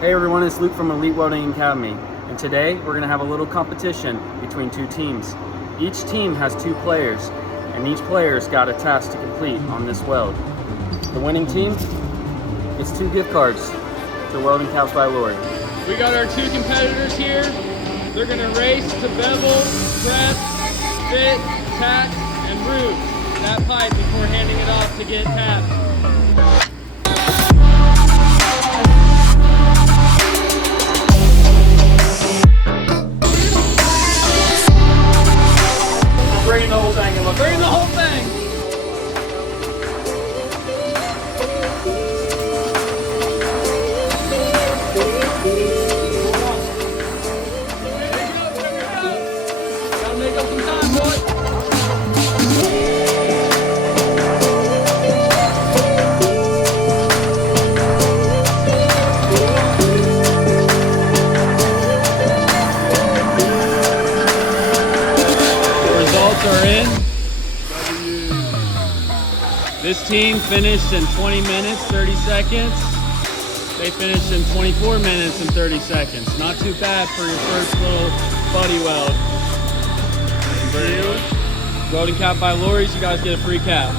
Hey everyone, it's Luke from Elite Welding Academy, and today we're going to have a little competition between two teams. Each team has two players, and each player's got a task to complete on this weld. The winning team gets 2 gift cards to Welding Caps by Lori. We got our 2 competitors here. They're going to race to bevel, prep, fit, tack, and root that pipe before handing it off to get tapped. Bring the whole thing and look. Bring the whole thing. Gotta make up some time, boy. Results are in. This team finished in 20 minutes, 30 seconds. They finished in 24 minutes and 30 seconds. Not too bad for your first little buddy weld. Welding cap by Lori's, you guys get a free cap.